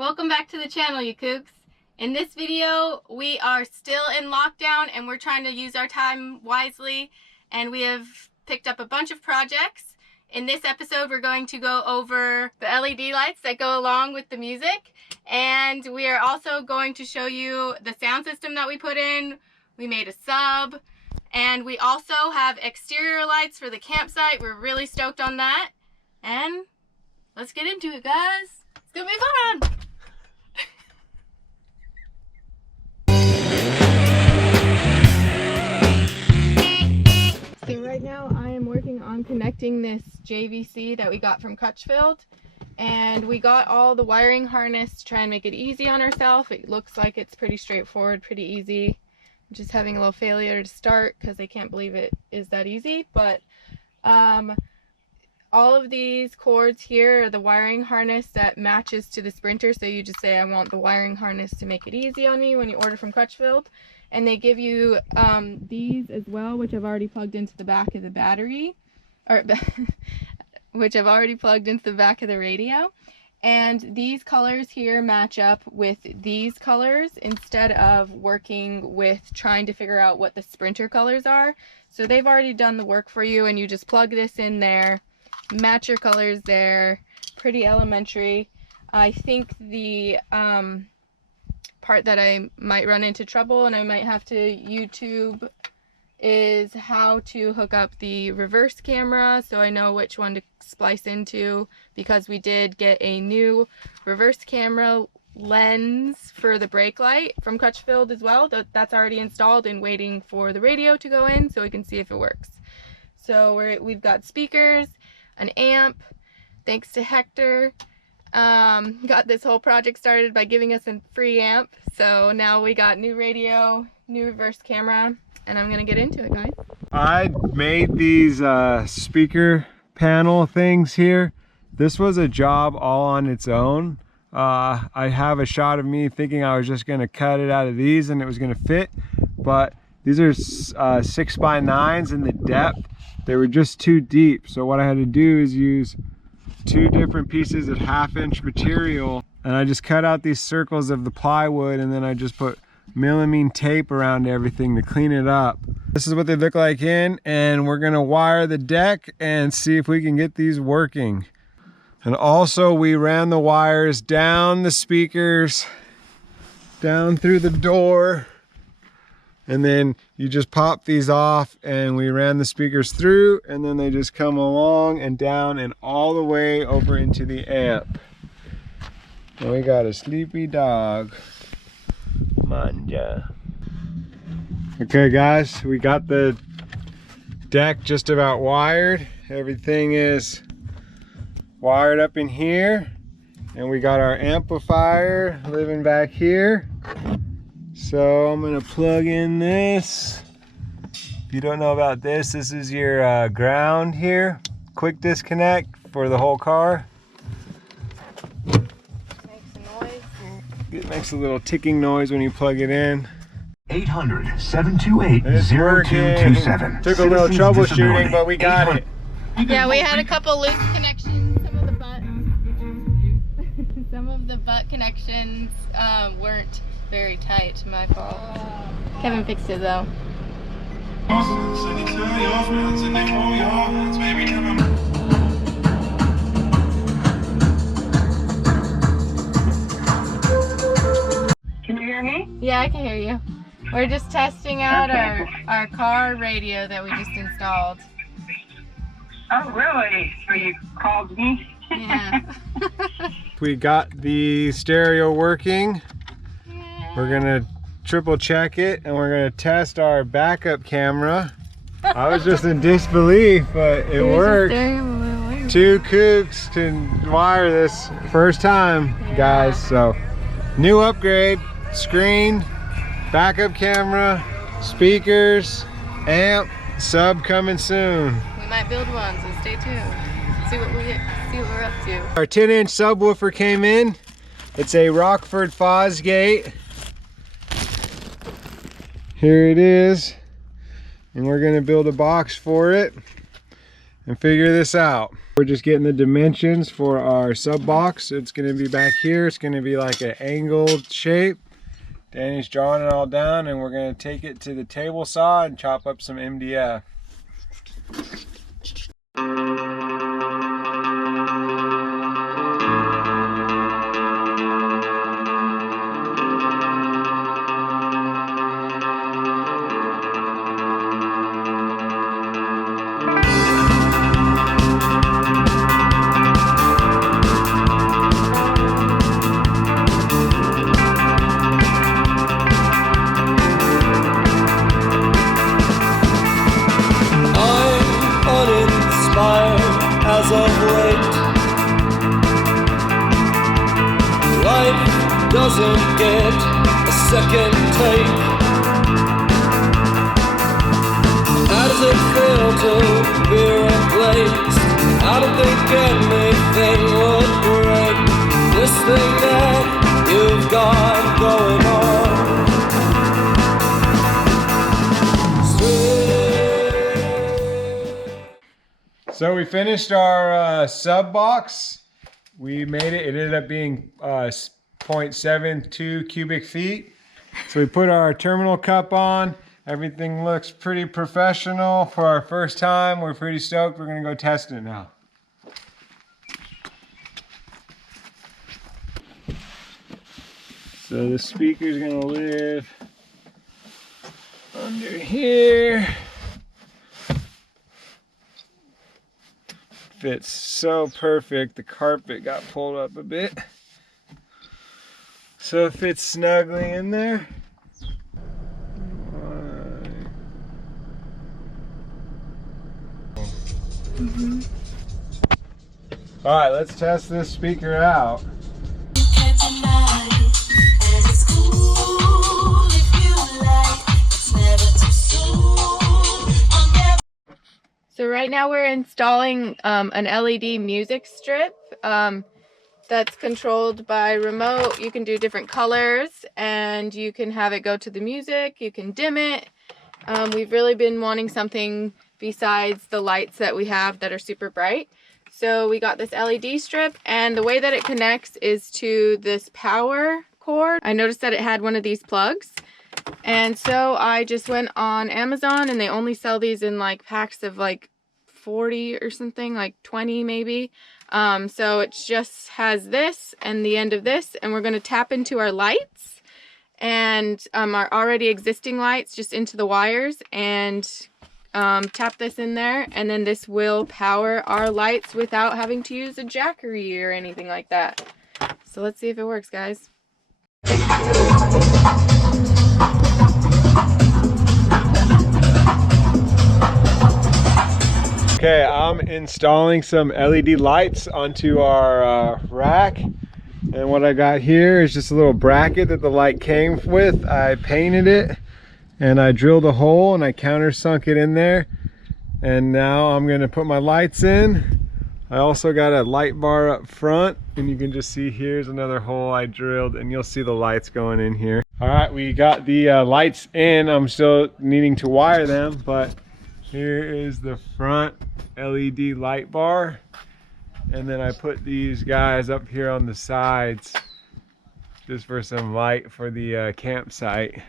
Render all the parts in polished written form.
Welcome back to the channel, you Kookz. In this video, we are still in lockdown and we're trying to use our time wisely, and we have picked up a bunch of projects. In this episode, we're going to go over the LED lights that go along with the music, and we are also going to show you the sound system that we put in. We made a sub, and we also have exterior lights for the campsite. We're really stoked on that, and let's get into it, guys. It's gonna be fun! So right now I am working on connecting this JVC that we got from Kookz, and we got all the wiring harness to try and make it easy on ourselves. It looks like it's pretty straightforward, pretty easy. I'm just having a little failure to start because I can't believe it is that easy, but all of these cords here are the wiring harness that matches to the Sprinter. So you just say, I want the wiring harness to make it easy on me when you order from Kookz. And they give you these as well, which I've already plugged into the back of the battery, or which I've already plugged into the back of the radio. And these colors here match up with these colors instead of working with trying to figure out what the Sprinter colors are. So they've already done the work for you, and you just plug this in there, match your colors there. Pretty elementary. I think the part that I might run into trouble and I might have to YouTube is how to hook up the reverse camera so I know which one to splice into, because we did get a new reverse camera lens for the brake light from Kookz as well. That's already installed and waiting for the radio to go in so we can see if it works. So we've got speakers, an amp, thanks to Hector. Got this whole project started by giving us a free amp. So now we got new radio, new reverse camera, and I'm gonna get into it, guys. I made these speaker panel things here. This was a job all on its own. I have a shot of me thinking I was just gonna cut it out of these and it was gonna fit, but these are 6x9s in the depth. They were just too deep. So what I had to do is use two different pieces of 1/2-inch material, and I just cut out these circles of the plywood, and then I just put melamine tape around everything to clean it up. This is what they look like in, and we're gonna wire the deck and see if we can get these working. And also we ran the wires down the speakers, down through the door, and then you just pop these off, and we ran the speakers through, and then they just come along and down and all the way over into the amp. And we got a sleepy dog. Manja. Okay guys, we got the deck just about wired. Everything is wired up in here, and we got our amplifier living back here. So I'm gonna plug in this. If you don't know about this, this is your ground here. Quick disconnect for the whole car. Makes a noise. It makes a little ticking noise when you plug it in. 800-728-0227. Took a little troubleshooting, but we got it. Yeah, we had a couple loose connections. Some of the butt connections weren't very tight. My fault. Kevin fixed it though. Can you hear me? Yeah, I can hear you. We're just testing out our car radio that we just installed. Oh, really? So you called me? Yeah. We got the stereo working. Yeah. We're gonna triple check it, and we're gonna test our backup camera. I was just in disbelief, but it worked. Two Kookz can wire this first time, guys. So new upgrade, screen, backup camera, speakers, amp, sub coming soon. We might build one, so stay tuned. See what we're up to. Our 10-inch subwoofer came in. It's a Rockford Fosgate. Here it is, and we're gonna build a box for it. and figure this out. We're just getting the dimensions for our sub box. It's gonna be back here. It's gonna be like an angled shape. Danny's drawing it all down, and we're gonna take it to the table saw and chop up some MDF. As of late, life doesn't get a second take. How does it feel to be replaced? How did they get anything would break this thing that you've got going on? So we finished our sub box. We made it. It ended up being 0.72 cubic feet. So we put our terminal cup on. Everything looks pretty professional for our first time. We're pretty stoked. We're gonna go test it now. So the speaker's gonna live under here. Fits so perfect. The carpet got pulled up a bit, so it fits snugly in there. All right, let's test this speaker out. So right now we're installing an LED music strip that's controlled by remote. You can do different colors and you can have it go to the music. You can dim it. We've really been wanting something besides the lights that we have that are super bright. So we got this LED strip, and the way that it connects is to this power cord. I noticed that it had one of these plugs. And so I just went on Amazon, and they only sell these in like packs of like 40 or something, like 20 maybe. So it just has this and the end of this, and we're going to tap into our lights and our already existing lights just into the wires, and tap this in there, and then this will power our lights without having to use a jackery or anything like that. So let's see if it works, guys. Okay, I'm installing some LED lights onto our rack, and what I got here is just a little bracket that the light came with. I painted it and I drilled a hole and I countersunk it in there, and now I'm going to put my lights in. I also got a light bar up front, and you can just see here's another hole I drilled, and you'll see the lights going in here. All right, we got the lights in. I'm still needing to wire them, but here is the front LED light bar, and then I put these guys up here on the sides just for some light for the campsite.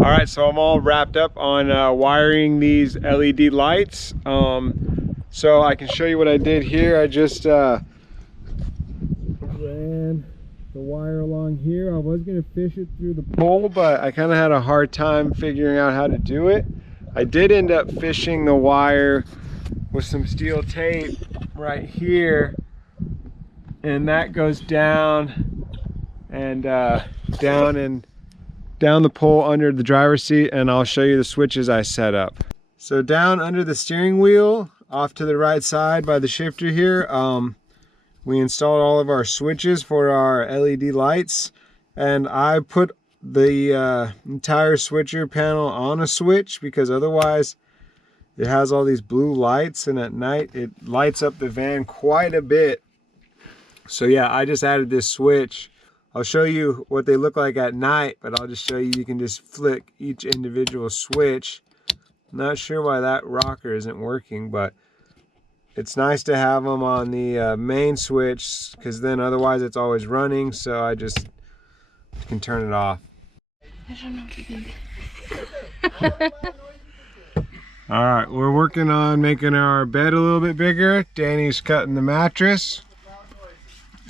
All right, so I'm all wrapped up on wiring these LED lights. So I can show you what I did here. I just ran the wire along here. I was gonna fish it through the pole, but I kind of had a hard time figuring out how to do it. I did end up fishing the wire with some steel tape right here, and that goes down and down the pole under the driver's seat, and I'll show you the switches I set up. So down under the steering wheel, off to the right side by the shifter here, we installed all of our switches for our LED lights, and I put the entire switcher panel on a switch because otherwise it has all these blue lights, and at night it lights up the van quite a bit. So yeah, I just added this switch. I'll show you what they look like at night, but I'll just show you, you can just flick each individual switch Not sure why that rocker isn't working, but it's nice to have them on the main switch, because then otherwise it's always running, so I just can turn it off. I don't know what to think. All right, we're working on making our bed a little bit bigger. Danny's cutting the mattress.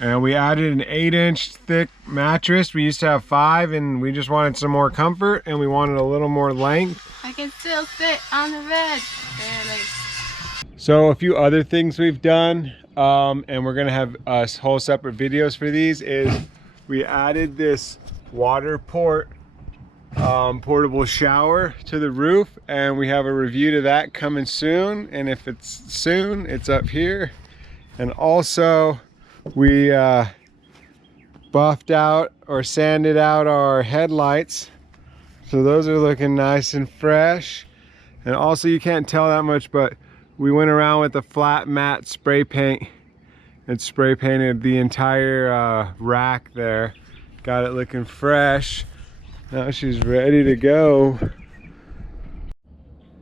And we added an 8-inch thick mattress. We used to have 5, and we just wanted some more comfort, and we wanted a little more length. I can still sit on the bed. Barely. So a few other things we've done, and we're gonna have whole separate videos for these, is we added this water portable shower to the roof, and we have a review to that coming soon. And if it's soon, it's up here. And also we buffed out or sanded out our headlights, so those are looking nice and fresh. And also, you can't tell that much, but we went around with a flat matte spray paint and spray painted the entire rack there. Got it looking fresh. Now she's ready to go.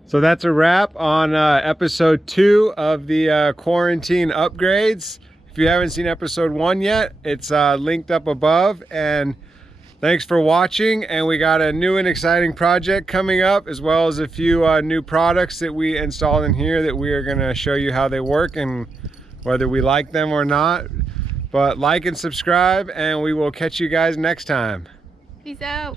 So that's a wrap on episode 2 of the quarantine upgrades. If you haven't seen episode 1 yet, it's linked up above. And thanks for watching. And we got a new and exciting project coming up, as well as a few new products that we installed in here that we are going to show you how they work and whether we like them or not. But like and subscribe, and we will catch you guys next time. Peace out.